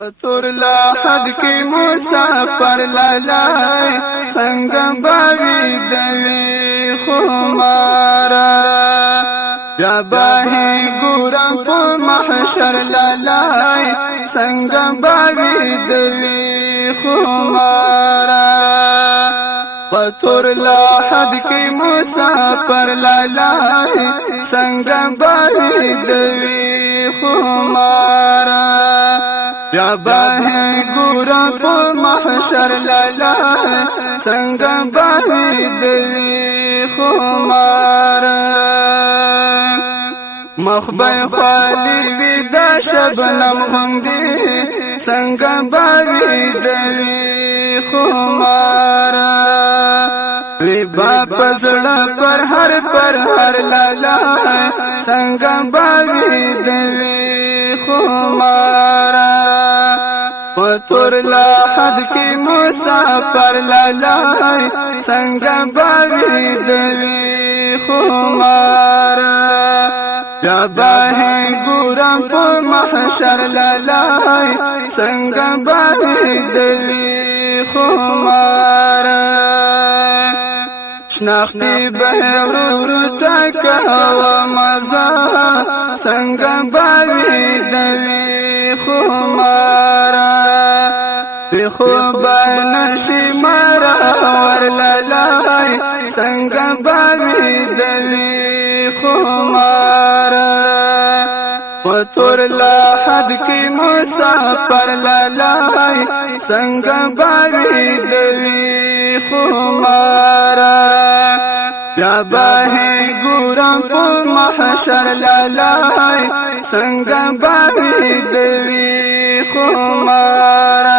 تور لاحد کی مسافر لالای سنگ باوی دوی خمارا یا باہی گورم پو محشر لالای سنگ باوی دوی خمارا تور لاحد کی مسافر لالای سنگ باوی دوی خمارا یا باہی گورا پو محشر لالای سنگ باوی دوی خمارا مخبی خالی وی دا شبنم غندی سنگ باوی دوی خمارا وی باپ زڑا پر ہر لالای سنگ باوی دوی خمارا تور لاحد کی مسافر لالای سنگ باوی دوی خمارا یا باہی گورم پو محشر لالای سنگ باوی دوی خمارا شناختی بہرور ٹکا و مزا سنگ باوی دوی خمارا خوب نشی مرا ور لالای سنگ باوی دوی خمارا تور لاحد کی مسافر لالای سنگ باوی دوی خمارا یا باہی گورم پو محشر لالای سنگ باوی دوی خمارا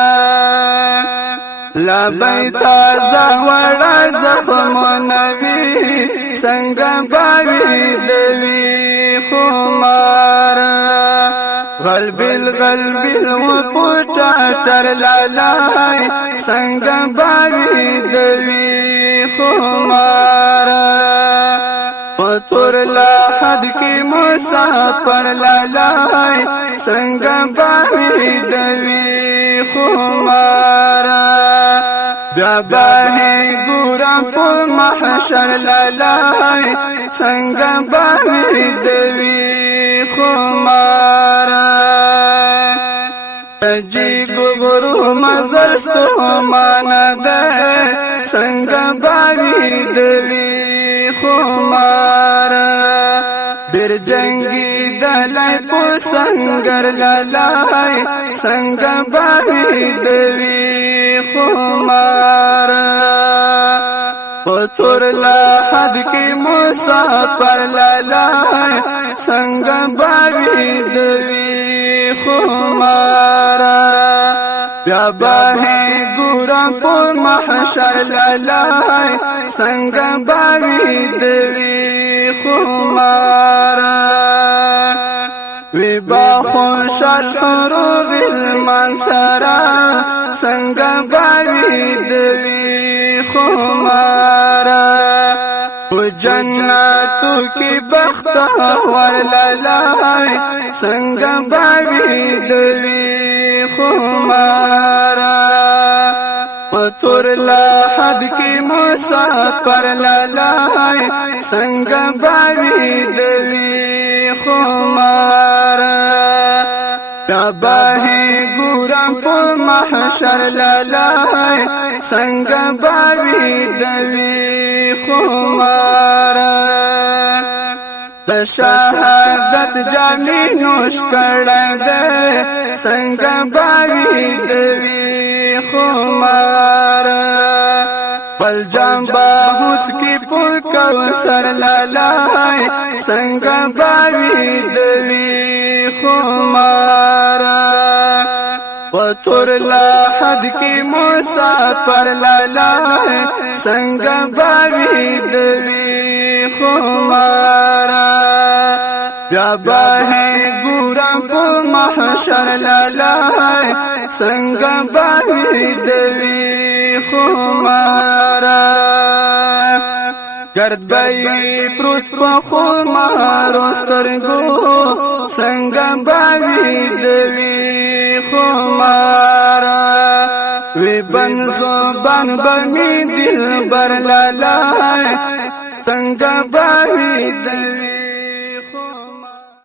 لا بیتا زہوڑا زخم نوی سنگ باوی دوی خمارا غلبل و پوٹا تر لالای سنگ باوی دوی خمارا تور لاحد کی مسافر لالای سنگ باوی دوی خمارا بیا باہی گورم پو محشر لالای سنگ باوی دوی خمارا جی گغرو مزستو مانا دے سنگ باوی دوی خمارا بیر جنگی دلائی پو سنگر لالای سنگ باوی دوی خمارا تور لاحد کی مسافر لالای سنگ باوی دوی خمارا یا باہی گورم پو محشر لالای سنگ باوی دوی خمارا وی با خوشال حروب المنصرا سنگ باوی دوی خمارا جنتو کی بختور لالای سنگ باوی دوی خمارا تور لاحد کی مسافر لالای سنگ باوی دوی خمارا یا باہی گورم پو محشر لالای سنگ باوی دوی خمارا شہادت جامی نوش کردے دے سنگ باوی دوی خمارا پل جام باہوس کی کوثر لالای سنگ باوی دوی خمارا تور لاحد کی مسافر لالای سنگ باوی دوی خمارا یا باہی گورم پو محشر لالای سنگ باوی دوی خمارا گرد بای پروت په خمارو سترګو څنګه باوی دوی خمار وی بن زبان بمی دل بر لالا څنګه باوی دوی